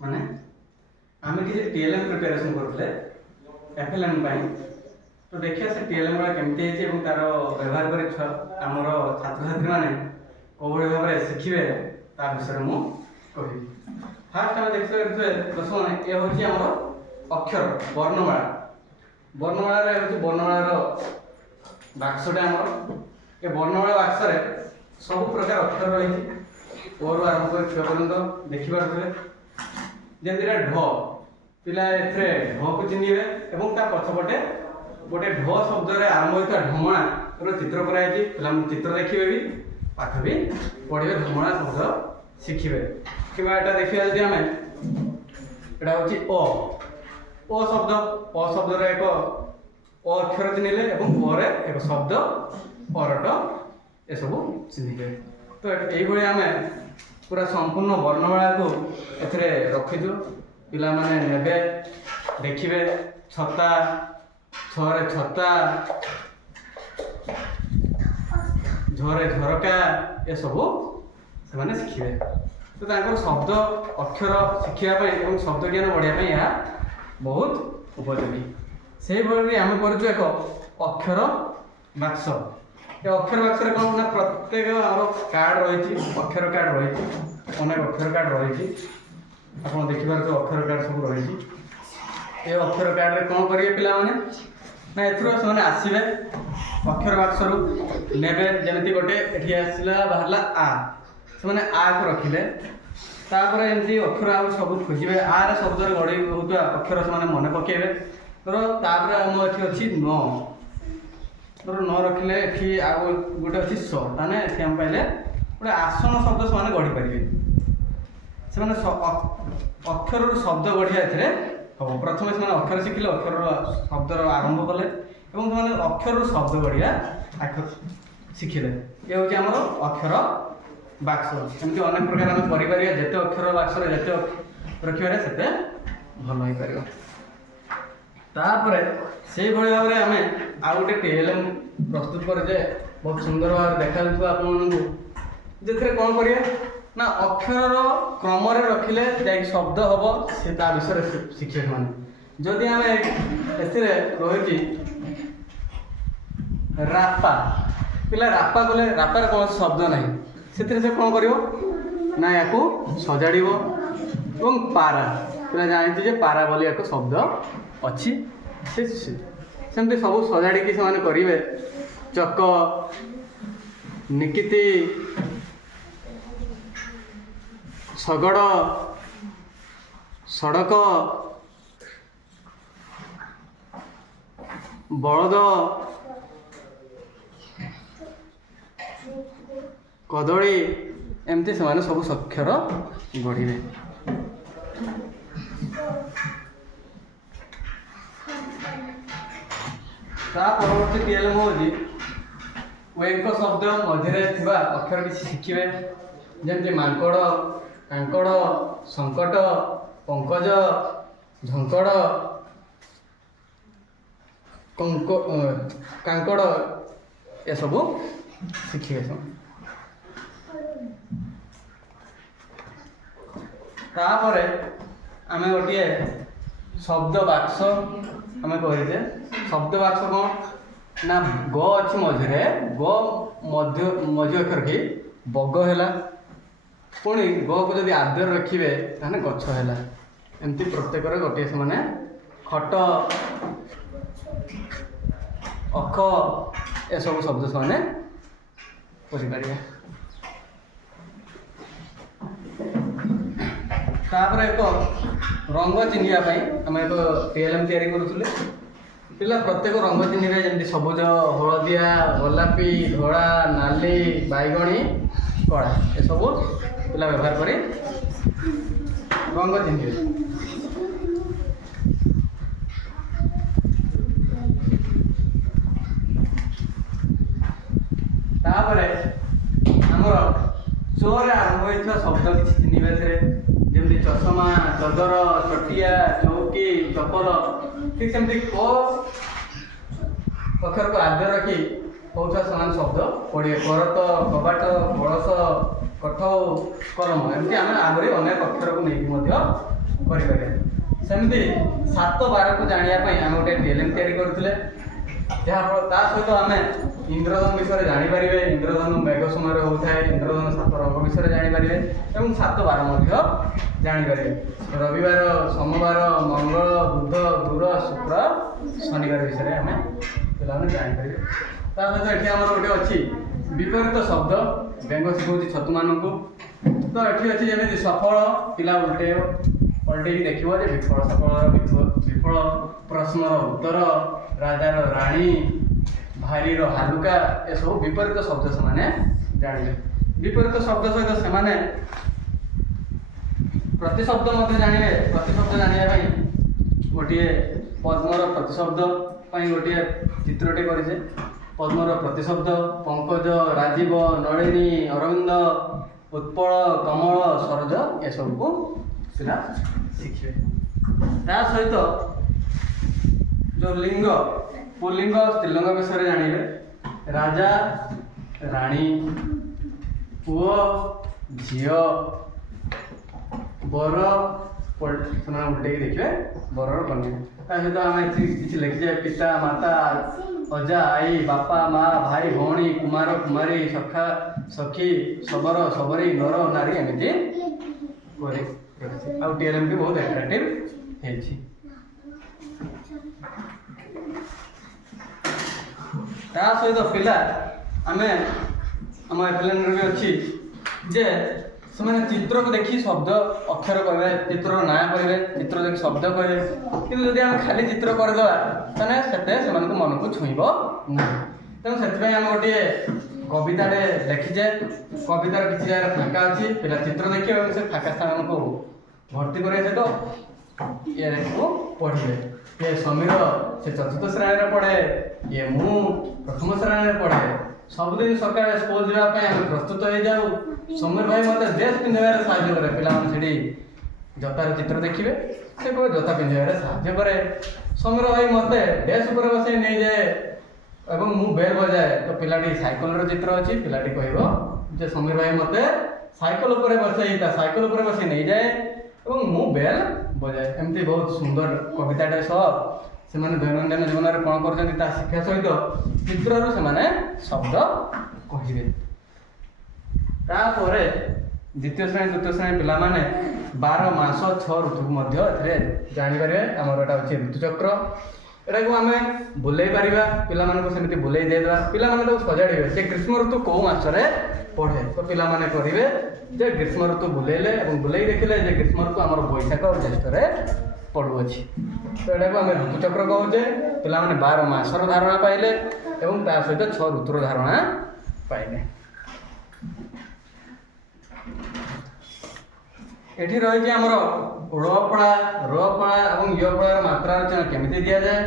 माने आम कि टीएलएम प्रिपेरेसन करते एफएलएम तो देखिए से टीएलएम गुड़ा केमती तार व्यवहार कर आमर छात्र छात्री मैंने कौभली भाव में शिखे ता विषय मुझे कहि फास्ट आम देखते दर्शक ये हूँ आमर अक्षर वर्णमाला वर्णमाला हूँ वर्णमालार बाक्सटा आमर ये वर्णमाला बाक्स सब प्रकार अक्षर रही ओर आरंभ कर क्ष पर्यटन देखिपे जमीरा ढ पिला ढ को चिन्हे और पछपटे गोटे ढ शब्द आरंभ होता ढमणा चित्र कराई पिला चित्र देखिए भी पाठ भी पढ़े ढमणा शब्द शिखे कि देखिए जदि आम यहाँ हूँ अ शब्द एक अक्षर चिन्हले और एक शब्द अरट ये सब चिन्हे तो ये आम पूरा संपूर्ण वर्णमाला को एथे रखीचु पिला माने नेबे देखिबे छता छरे छता झरे झरका ये सब से माने शिखिबे तो तांकर शब्द अक्षर शिखिया और शब्द ज्ञान बढ़िया यह बहुत उपयोगी से भाव आम कर एक अक्षर बाक्स ये अक्षर बाक्स कौन ना प्रत्येक आम कार्ड रही अक्षर कार्ड रही अनेक अक्षर कार्ड रही आप देखिए अक्षर कार्ड सब रही ये अक्षर कार्ड कौन करेंगे पिला ना एथर आसवे अक्षर बाक्स रू ने जमी गोटे ये आसला बाहर आ से आ को रखिले तापर एमती अक्षर आ सब खोजे आर शब्द गढ़ी होता अक्षर से मन पकेबे तर आम ये अच्छी न तर न रखिले ये आउ गोटे अच्छी स ताने आम पाइले गोटे आसन शब्द से गढ़ी पारे से अक्षर शब्द गढ़िया हम प्रथम से अक्षर शिखिले अक्षर शब्द आरंभ कले और अक्षर शब्द गढ़िया शिखिले ये हूँ आम अक्षर बाक्स एमती अनेक प्रकार आम कर जिते अक्षर बाक्स जिते रखिबारे सेते भल हो पार तापर से भाव में आम आउ गोटे टीएलएम प्रस्तुत करे बहुत सुंदर भाव देखा आपको कौन करिए ना अक्षर क्रम रखिले जा शब्द हम से विषय शिखे माने जदि आम रही रापा पिला रापा कले रापार कौन शब्द ना से कौन कर ना या सजाड़ और पारा पिला जानते पारा बोली एक शब्द अच्छी सेमती सब सजाड़ी से करेंगे चक निकिति शगड़ सड़क बलद कदली एमती से सब अक्षर गढ़े परवर्ती टीएलएम हूँ वेक शब्द मझे अक्षर किसी शिखे जमी मांकड़ कांकड़ संकट पंकज झंकड़ कांकड़ ये सब शिखे तापर आम गोटे शब्द बाक्स आम कहे शब्द बाक्स कौन ना ग अच्छी मझे ग मध्य अक्षर की बग है पुणी ग को जब आद्य रखिए ताने गछ है एमती प्रत्येक गोटे से खट अख ए सब शब्द से पढ़िपारे तापर एक रंग चिन्हवाई आम एक टीएलएम तैयारी करुले पिला प्रत्येक रंग चिन्हे जमी सबुज हलदिया गोलापी धड़ा नाली बैगणी कला ये सब पिला व्यवहार कर रंग चिन्हे तापर आमर चोर आरंभ होता शब्द किसी चिन्हे जमी चषमा चदर चटिया चौकी चपल ठीक सेमती क अक्षर को आद्य रखी होता सामान शब्द पड़े करत कबाट कलश कठ कलम एमती आम आगे अनेक अक्षर को लेकिन କରିପାରିବେ। ସେମିତି 7 ବାରକୁ ଜାଣିବା ପାଇଁ ଆମେ ଗୋଟେ TLM ତିଆରି କରୁଥିଲେ, ଯାହାଫଳରେ ତା ସହିତ ଆମେ ଇନ୍ଦ୍ରଧନୁ ବିଷୟରେ ଜାଣିପାରିବେ। ଇନ୍ଦ୍ରଧନୁ ମେଘ ସମୟରେ ହେଉଥାଏ, ଇନ୍ଦ୍ରଧନୁ 7 ରଙ୍ଗ ବିଷୟରେ ଜାଣିପାରିବେ ଏବଂ 7 ବାର ମଧ୍ୟ ଜାଣିପାରିବେ। ରବିବାର, ସୋମବାର, ମଙ୍ଗଳ, ବୁଧ, ଗୁରୁ, ଶୁକ୍ର, ଶନିବାର ବିଷୟରେ ଆମେ ପିଲାମାନେ ଜାଣିପାରିବେ। ତା ସହିତ ଏଠି ଆମର ଗୋଟେ ଅଛି ବିପରୀତ ଶବ୍ଦ, ବେଙ୍ଗ ଶିଖଉଛି ଛତୁମାନଙ୍କୁ। ତ ଏଠି ଅଛି ଯେମିତି ସଫଳ, ପିଲା ପଲଟେଇକି ଦେଖିବ ଯେ ବିଫଳ, ସଫଳର ବିଫଳ, ପ୍ରଶ୍ନର ଉତ୍ତର, ରାଜାର ରାଣୀ, ଭାରୀର ହାଲୁକା, ଏସବୁ ବିପରୀତ ଶବ୍ଦ ସେମାନେ ଜାଣିବେ। ବିପରୀତ ଶବ୍ଦ ସହିତ ସେମାନେ ପ୍ରତିଶବ୍ଦ ମଧ୍ୟ ଜାଣିବେ। ପ୍ରତିଶବ୍ଦ ଜାଣିବା ପାଇଁ ଗୋଟିଏ ପଦ୍ମର ପ୍ରତିଶବ୍ଦ ପାଇଁ ଗୋଟିଏ ଚିତ୍ରଟେ କରିଛେ। ପଦ୍ମର ପ୍ରତିଶବ୍ଦ ପଙ୍କଜ, ରାଜୀବ, ନଳିନୀ, ଅରବିନ୍ଦ, ଉତ୍ପଳ, କମଳ, ସରୋଜ, ଏସବୁକୁ ପିଲା ଶିଖିବେ। ତା ସହିତ ଯେଉଁ ଲିଙ୍ଗ, ପୁଲ୍ଲିଙ୍ଗ, ସ୍ତ୍ରୀଲିଙ୍ଗ ବିଷୟରେ ଜାଣିବେ। ରାଜା, ରାଣୀ, ପୁଅ, ଝିଅ, ବର, ସେମାନେ ଉଲ୍ଟେଇକି ଦେଖିବେ ବରର କନ୍ୟା। ତା ସହିତ ଆମେ କିଛି ଲେଖିଛେ ପିତା, ମାତା, ଅଜା, ଆଈ, ବାପା, ମା, ଭାଇ, ଭଉଣୀ, କୁମାର, କୁମାରୀ, ସଖା, ସଖୀ, ଶବର, ଶବରୀ, ନର, ନାରୀ, ଏମିତି କରି ରଖିଛି। ଆଉ TLM ବି ବହୁତ ଆଟ୍ରାକ୍ଟିଭ ହେଇଛି। ତା ସହିତ ପିଲା ଆମେ ଆମ FLNରେ ବି ଅଛି ଯେ ସେମାନେ ଚିତ୍ରକୁ ଦେଖି ଶବ୍ଦ ଅକ୍ଷର କହିବେ, ଚିତ୍ରର ନାଁ କହିବେ, ଚିତ୍ର ଦେଖି ଶବ୍ଦ କହିବେ। କିନ୍ତୁ ଯଦି ଆମେ ଖାଲି ଚିତ୍ର କରିଦେବା ତାହେଲେ ସେତେ ସେମାନଙ୍କୁ ମନକୁ ଛୁଇଁବ ନାହିଁ। ତେଣୁ ସେଥିପାଇଁ ଆମେ ଗୋଟିଏ କବିତାଟେ ଲେଖିଛେ। କବିତାର କିଛି ଜାଗାରେ ଫାଙ୍କା ଅଛି, ପିଲା ଚିତ୍ର ଦେଖିବେ ଏବଂ ସେ ଫାଙ୍କା ସ୍ଥାନକୁ ଭର୍ତ୍ତି କରିବା ସହିତ ଇଏକୁ ପଢ଼ିବେ। ଇଏ ସମୀର ସେ 4ର୍ଥ ଶ୍ରେଣୀରେ ପଢ଼େ, ଇଏ ମୁଁ 1ମ ଶ୍ରେଣୀରେ ପଢ଼େ। ସବୁଦିନ ସକାଳେ ସ୍କୁଲ ଯିବା ପାଇଁ ଆମେ ପ୍ରସ୍ତୁତ ହେଇଯାଉ। ସମୀର ଭାଇ ମୋତେ ଡ୍ରେସ୍ ପିନ୍ଧିବାରେ ସାହାଯ୍ୟ କରେ। ପିଲାମାନେ ସେଠି ଜୋତାର ଚିତ୍ର ଦେଖିବେ, ସେ କହିବେ ଜୋତା ପିନ୍ଧିବାରେ ସାହାଯ୍ୟ କରେ। ସମୀର ଭାଇ ମୋତେ ଡ୍ରେସ୍ ଉପରେ ବସେଇ ନେଇଯାଏ ଏବଂ ମୁଁ ବେଲ୍ ବଜାଏ। ତ ପିଲାଟି ସାଇକେଲର ଚିତ୍ର ଅଛି, ପିଲାଟି କହିବ ଯେ ସମୀର ଭାଇ ମୋତେ ସାଇକେଲ ଉପରେ ବସେଇ ତା ସାଇକେଲ ଉପରେ ବସେଇ ନେଇଯାଏ ଏବଂ ମୁଁ ବେଲ୍ ବଜାଏ। ଏମିତି ବହୁତ ସୁନ୍ଦର କବିତାଟେ ସହ ସେମାନେ ଦୈନନ୍ଦିନ ଜୀବନରେ କ'ଣ କରୁଛନ୍ତି ତା ଶିକ୍ଷା ସହିତ ଚିତ୍ରରୁ ସେମାନେ ଶବ୍ଦ କହିବେ। ତାପରେ 2ୟ ଶ୍ରେଣୀ 3ୟ ଶ୍ରେଣୀ ପିଲାମାନେ 12 ମାସ 6 ଋତୁକୁ ମଧ୍ୟ ଏଥିରେ ଜାଣିପାରିବେ। ଆମର ଏଇଟା ହେଉଛି ଋତୁଚକ୍ର। ଏଟାକୁ ଆମେ ବୁଲେଇ ପାରିବା, ପିଲାମାନଙ୍କୁ ସେମିତି ବୁଲେଇ ଦେଇଦେବା। ପିଲାମାନେ ତାକୁ ସଜାଡ଼ିବେ ଯେ ଗ୍ରୀଷ୍ମ ଋତୁ କେଉଁ ମାସରେ ପଢ଼େ। ତ ପିଲାମାନେ କରିବେ ଯେ ଗ୍ରୀଷ୍ମ ଋତୁ ବୁଲେଇଲେ ଏବଂ ବୁଲେଇ ଦେଖିଲେ ଯେ ଗ୍ରୀଷ୍ମ ଋତୁ ଆମର ବୈଶାଖ ଆଉ ଜ୍ୟେଷ୍ଠରେ ପଡ଼ୁଅଛି। ତ ଏଟାକୁ ଆମେ ଋତୁଚକ୍ର କହୁଛେ। ପିଲାମାନେ 12 ମାସର ଧାରଣା ପାଇଲେ ଏବଂ ତା ସହିତ 6 ଋତୁର ଧାରଣା ପାଇଲେ। ଏଠି ରହିଛି ଆମର ଳପଳା, ରପଳା ଏବଂ ୟପଳାର ମାତ୍ରା ରଚନା କେମିତି ଦିଆଯାଏ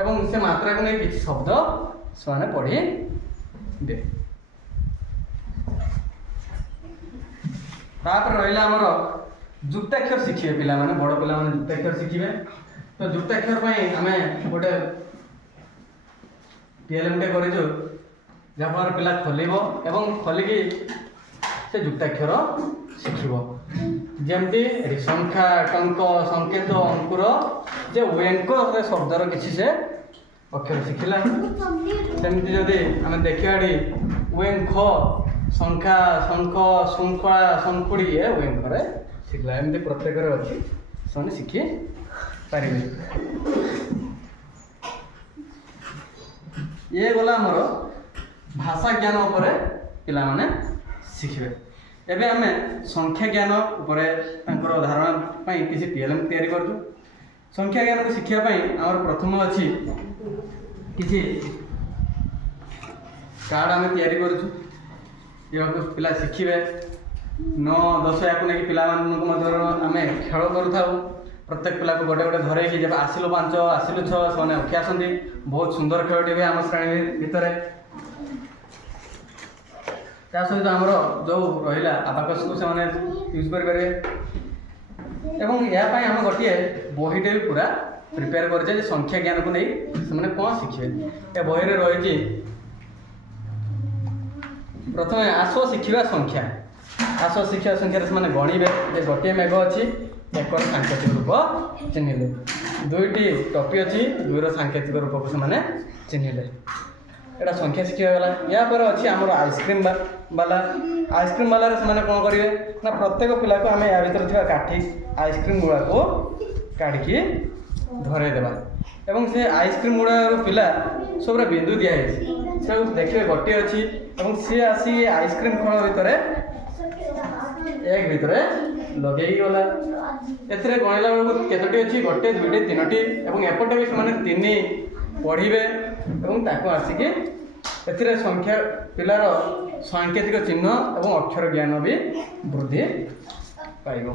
ଏବଂ ସେ ମାତ୍ରାକୁ ନେଇ କିଛି ଶବ୍ଦ ସେମାନେ ପଢ଼ିବେ। ତାପରେ ରହିଲା ଆମର ଯୁକ୍ତାକ୍ଷର ଶିଖିବେ ପିଲାମାନେ, ବଡ଼ ପିଲାମାନେ ଯୁକ୍ତାକ୍ଷର ଶିଖିବେ। ତ ଯୁକ୍ତାକ୍ଷର ପାଇଁ ଆମେ ଗୋଟେ TLMଟେ କରିଛୁ, ଯାହାଫଳରେ ପିଲା ଖୋଲିବ ଏବଂ ଖୋଲିକି ସେ ଯୁକ୍ତାକ୍ଷର ଶିଖିବ। ଯେମିତି ଏଠି ସଂଖ୍ୟା, ଟଙ୍କ, ସଂକେତ, ଅଙ୍କୁର, ଯେ ୱେଙ୍କ ଶବ୍ଦର କିଛି ସେ ଅକ୍ଷର ଶିଖିଲା। ସେମିତି ଯଦି ଆମେ ଦେଖିବା ଏଠି ୱେଙ୍କ, ସଂଖ୍ୟା, ଶଙ୍ଖ, ଶୃଙ୍ଖଳା, ଶଙ୍ଖୁଡ଼ି, ଏ ୱେଙ୍କରେ ଶିଖିଲା। ଏମିତି ପ୍ରତ୍ୟେକରେ ଅଛି, ସେମାନେ ଶିଖି ପାରିବେ। ଇଏ ଗଲା ଆମର ଭାଷା ଜ୍ଞାନ ଉପରେ ପିଲାମାନେ ଶିଖିବେ। ଏବେ ଆମେ ସଂଖ୍ୟା ଜ୍ଞାନ ଉପରେ ତାଙ୍କର ଧାରଣା ପାଇଁ କିଛି TLM ତିଆରି କରୁଛୁ। ସଂଖ୍ୟା ଜ୍ଞାନକୁ ଶିଖିବା ପାଇଁ ଆମର ପ୍ରଥମ ଅଛି କିଛି କାର୍ଡ଼ ଆମେ ତିଆରି କରୁଛୁ, ଏହାକୁ ପିଲା ଶିଖିବେ। 9, 10 ୟାକୁ ନେଇକି ପିଲାମାନଙ୍କ ମଧ୍ୟରେ ଆମେ ଖେଳ କରୁଥାଉ। ପ୍ରତ୍ୟେକ ପିଲାକୁ ଗୋଟେ ଗୋଟେ ଧରେଇକି ଯେବେ ଆସିଲୁ 5, ଆସିଲୁ 6 ସେମାନେ ଉଠି ଆସନ୍ତି। ବହୁତ ସୁନ୍ଦର ଖେଳଟି ହୁଏ ଆମ ଶ୍ରେଣୀ ଭିତରେ। ତା ସହିତ ଆମର ଯେଉଁ ରହିଲା ଆବାକସକୁ ସେମାନେ ୟୁଜ୍ କରିପାରିବେ ଏବଂ ଏହା ପାଇଁ ଆମେ ଗୋଟିଏ ବହିଟେ ବି ପୁରା ପ୍ରିପେୟାର କରିଛେ ଯେ ସଂଖ୍ୟା ଜ୍ଞାନକୁ ନେଇ ସେମାନେ କ'ଣ ଶିଖିବେ। ଏ ବହିରେ ରହିଛି ପ୍ରଥମେ ଆସ ଶିଖିବା ସଂଖ୍ୟା। ଆସ ଶିଖିବା ସଂଖ୍ୟାରେ ସେମାନେ ଗଣିବେ ଯେ ଗୋଟିଏ ମେଘ ଅଛି, एकर सांकेतिक रूप चिन्हिले दुईटी टपी अच्छी दुईर सांकेतिक रूप को से चिन्हिले एटा संख्या शिखिगला या पर अच्छी आमर आइसक्रीम वाला से कौन करेंगे ना प्रत्येक पिला को आम या भर थी काठी आइसक्रीम गुड़ा को काढ़ी धरईदेवा एवं से आइसक्रीम गुड़ा पिला सब बिंदु दिखाई से देखिए गोटे अच्छी सी आसी आइसक्रीम खल भितर एक भितर लगे गला एथिरे गणिला बेलू केतोटी अच्छी गोटे दुईटे तीनोटी एपटे भी से तीन पढ़े और आसिकी एथिरे संख्या पिलार सांकेतिक चिन्ह और अक्षर ज्ञान भी वृद्धि पाइब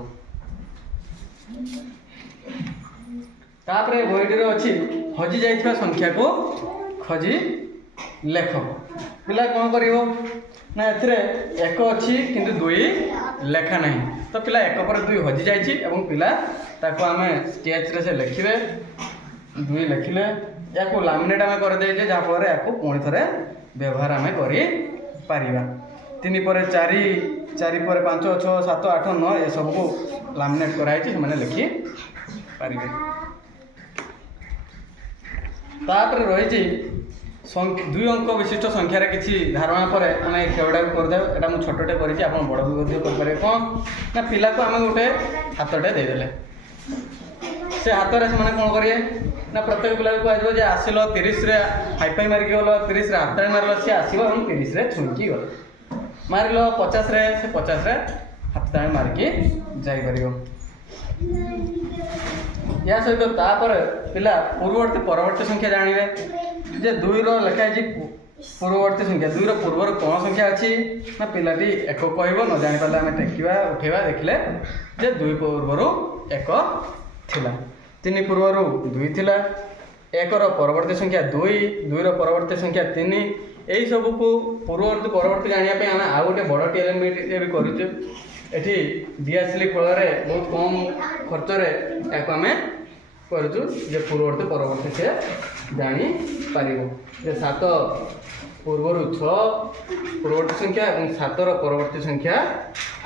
तापर बहीटीर अच्छी हजि जाइथिबा संख्या को खोजी लेख पिला कौन कर ना एथिरे एक अच्छी किंतु दुई लेखा नहीं तो पिला एक पर दुई हजि जाइछि एवं पिला ताको आम स्केच रे से लिखिबे दुई लिखिले या को लामिनेट आम कर दे जहाँफल या पुणी थे व्यवहार आम कर पारिबा 3 पर 4 4 पर 5 6 7 8 9 ये सब को लामिनेट कराई से लिखि पारिबे तापर रही 2 अंक विशिष्ट संख्यार किसी धारणा पर आम खेलटा करदे यहाँ मुझे छोटे कर बड़ भी करें कौन ना पिला को आम गोटे हाथटे देदेले से हाथ में से कौन करेंगे ना प्रत्येक पिला को कह आसिल 30 रे हाईफाई मारिक गल 30 रे हाथ मारल सी आसो 30 रे छुईकी गल मारिल 50 रे से 50 रे हाथ मारिकी जापर या सहित तापर पिला पूर्ववर्ती परवर्ती संख्या जानवे जे 2 लिखाई पूर्ववर्ती संख्या 2 पूर्वर कौन संख्या अच्छी ना पिलाटी एक कह न जापर आम टेकवा उठेवा देखले जे 2 पूर्वर 1 थिला 3 पूर्वर 2 थिला 1 परवर्ती संख्या 2 2 परवर्ती संख्या 3 यही सब को पूर्ववर्ती परवर्ती जानापी आम आउ गोटे बड़ टीएलएम भी करुचे एठी दिआसिली फल बहुत कम खर्च या आम करुचु जे पूर्ववर्ती परवर्ती से जानी पारिबो जे 7 पूर्वर 6 पूर्ववर्ती संख्या और 7 परवर्ती संख्या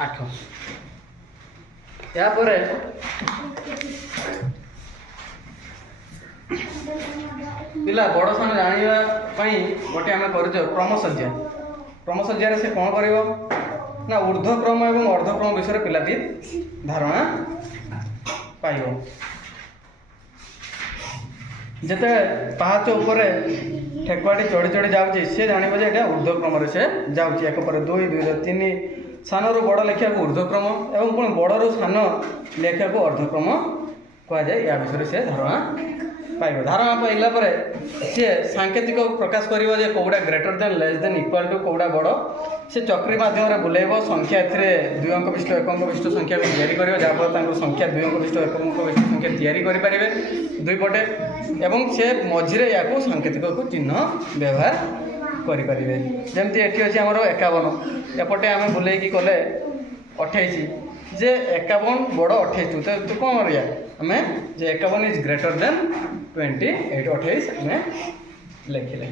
8 या परे पिला बड़ सान जानापी गोटे आम कर क्रमशज्या से कौन कर ना ऊर्ध्वक्रम और अर्धक्रम विषय पिलाटी धारणा पाइब जिते पाहाच उपर ठेकुआटी चढ़ी चढ़ी जाऊँगी सी जानव जे ऊर्ध्वक्रम से जाऊँगी 1 पर 2 2 पर 3 सान रू बड़ लेखा को ऊर्ध्वक्रम और पुणी बड़ सान लेखा को अर्धक्रम कहुए या विषय से धारणा पाइब धारणा पाइला पर सी सांकेतिक प्रकाश करिवो जे कोउडा greater than less than equal to कोउडा बड़ से चक्री माध्यम बुलेब संख्या ए 2 अंक विशिष्ट 1 अंक विशिष्ट संख्या को तैयारी कर जहाँफल संख्या 2 अंक विशिष्ट 1 अंक विशिष्ट संख्या तैयारी करेंगे दुई पटे एवं से मझिरे या सांकेतिक को चिन्ह व्यवहार करेंगे जमती एटी अच्छी आमर 51 एपटे आम बुलेकी कले 28 जे 51 बड़ 28 तो कौन करिया आम जे 51 इज ग्रेटर देन 28 आम लिखिले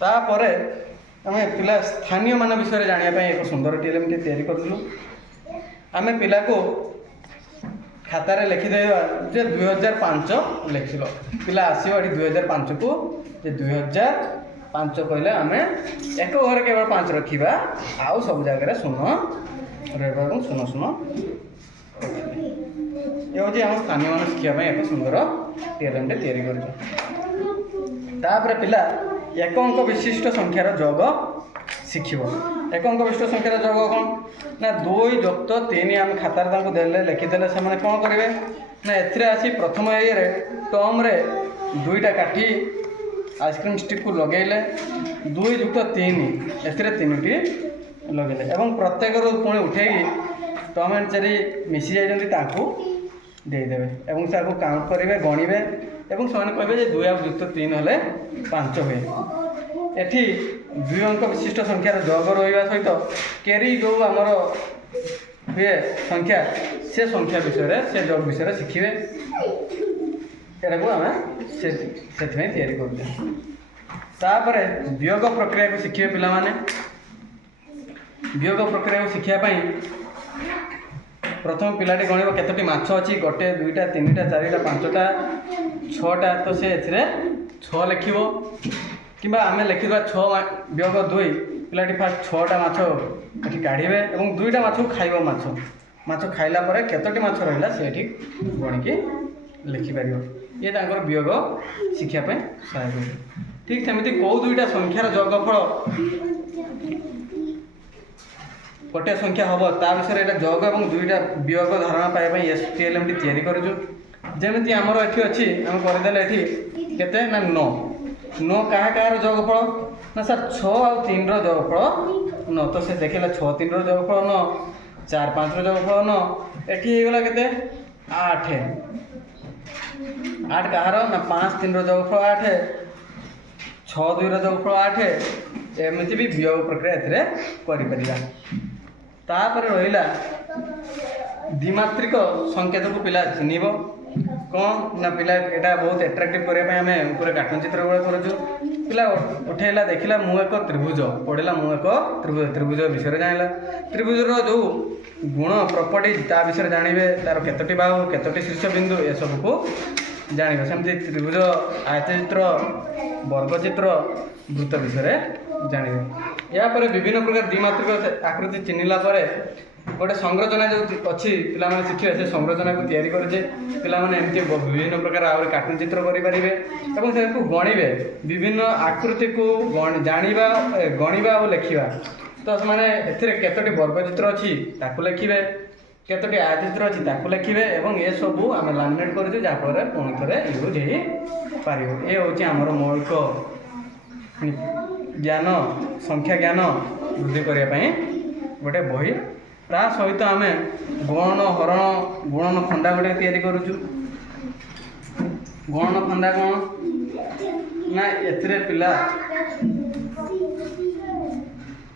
तापर आम पिला स्थानीय मान विषय जानापी एक सुंदर टीएलएम तैयारी करूँ आम पिला को खातार लिखिदेवा जे 2005 लिखल पिला आसो 2005 को 2005 कहले आम एक घर केवल 5 रखा आउ सब जगह शून्य रहा शून्य शून्य ये हूँ आम स्थानीय मान शिखापी एक सुंदर टीएलएम तैयारी कर पिला 1 अंक विशिष्ट संख्यार जोग शिखब 1 अंक विशिष्ट संख्यार जोग कौन ना 2 युक्त 3 आम खातार देले लिखिदेले से कौन करेंगे ना एथिरे आसी प्रथम ये टर्म रे 2टा काठी आइसक्रीम स्टिक को लगेले 2 युक्त 3 एथिरे 3टी लगेले एवं प्रत्येक पुणी उठे टर्म एंड जेरी मिसी जाइछन्ती देदेवे एवं से काउंट करेंगे गणिबे एवं से कहे 2 युक्त 3 हेले 5 हुए एठी 2 अंक विशिष्ट संख्यार जोग रहा सहित केरी जो आमर हुए संख्या से संख्या विषय से जोग विषय शिखिबे एटा को आम से तैयारी करुपर वियोग प्रक्रिया को शिखिबे पिला माने वियोग प्रक्रिया को शिखिया प्रथम पिलाटी गणिब केतोटी माछ अच्छी गोटे दुईटा तीन टा चारिटा पांचटा छटा तो से एथिरे 6 लिखिबो किंबा आमे लिखिबा 6 वियोग 2 पिलाटी फास्ट 6टा माछ एठी काढिबे एवं दुईटा माछ खाइबो माछ खाइला परे केतोटी माछ रहिला सेठी गणिकी लिखि पारिबो ये तांकर वियोग शिक्षा पे सहायक होय। ठीक सेमिति को दुईटा संख्यार जोगफल गोटे संख्या हम ता विषय यहाँ जोग और दुईटा वियोग धारणा पाइबा एसटीएलएम तैयारी करूँ जमी आमर ये अच्छी आम करदे ये केते ना 9 क्या कह जोगफल ना सर 6 और 3 जोगफल 9 तो से देखला 6 3 जोगफल 9 4 5 जोगफल 9 एटी होगा केते 8 कहार ना 5 3 जोगफल 8 6 2 जोगफल 8 एमती भी वियोग प्रक्रिया कर तापर रहा द्विमात्रिक संकेत को पिला चिन्ह कौन ना पिला यहाँ बहुत एट्राक्टिव करने पूरे कार्टून चित्र गुड़ा करूँ पिला उठेला देखला मु एक त्रिभुज पढ़ला मु एक त्रिभुज विषय जानला त्रिभुजर जो गुण प्रॉपर्टी ता विषय जानवे तार केतोटी बाहु केतोटी शीर्ष बिंदु ये सब को जानवे सेमती त्रिभुज आयतचित्र वर्गचित्र वृत्त विषय जानवे या पर विभिन्न प्रकार द्विमात्रिक आकृति चिन्हला पर गोटे संरचना जो अच्छी पे शिखे से संरचना को तैयारी करे पे विभिन्न प्रकार आगे कार्टून चित्र करेंगे और गणिबे विभिन्न आकृति को जाना गणिबा और लिखा तो से केतोटी वर्गचित्र अच्छी लिखे केतोटी आयचित्र अच्छी लिखे और ये सब आम लामिनेट कर जहाँफल पुणी थे यूज हो पार ये हूँ आमर मौलिक ज्ञान संख्या ज्ञान वृद्धि करने गोटे बही ता सहित आम गणन हरण गुणन खंडा गोटे तैयारी करुचु गणन खंडा कौन ना एथिरे पिला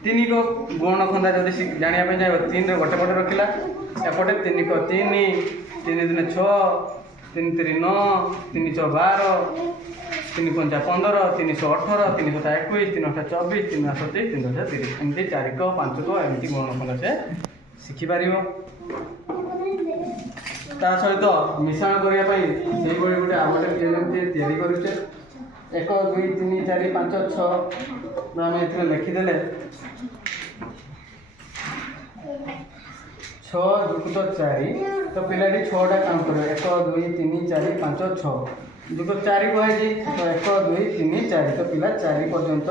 3 को गणन खंडा जब जानापी चाहिए 3 गोटे पटे रखला एपटे 3 को 3 3 3 6 3 3 9 3 6 12 3 5 15 3 18 3 21 3 24 3 27 3 30 एमती 4 को 5 को एमती गणन खंडा से शिखिपार ता सहित मिश्रण करने से गोटे आम तैयारी करुचे 1 2 3 4 5 6 आम ये लिखिदे 6 जुक्त 4 तो पिलाटी 6टा काम कर 1 2 3 4 5 6 जुक्त 4 कहे तो 1 2 3 4 तो पिला 4 पर्यंत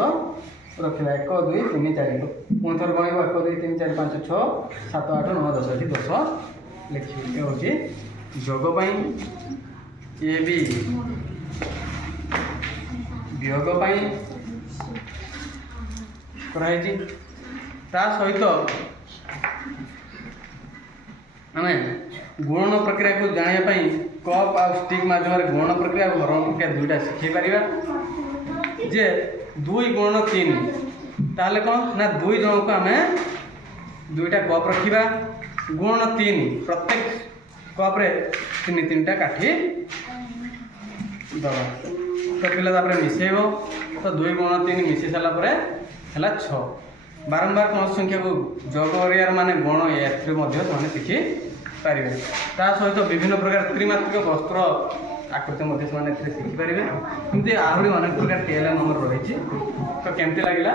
रखला 1 2 3 4 पुणी थर गणिब 1 2 3 4 5 6 7 8 9 10 ये 10 लिखी ये हूँ जोग ये भी वियोग कराई ता सहित आम गुणन प्रक्रिया को जानापी कप आ स्टिक मध्यम गुणन प्रक्रिया और हरण प्रक्रिया दुईटा शिखी पार जे 2 गुणन 3 ताले कौन ना 2 जन को आम दुईटा कप रखा गुणन 3 प्रत्येक कप्रे 3 काठी दबा तो पिला मिसेब तो 2 गुणन 3 मिसई सारापर है 6 बारंबार कौन संख्या को जोग कर माने गण या शिखी पारे ता सहित विभिन्न प्रकार त्रिमात्रिक वस्त्र आकृति से शिखिपारे एमती आहरी अनेक प्रकार टीएलएम नंबर रही तो केमती लगे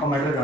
कमेंट जन।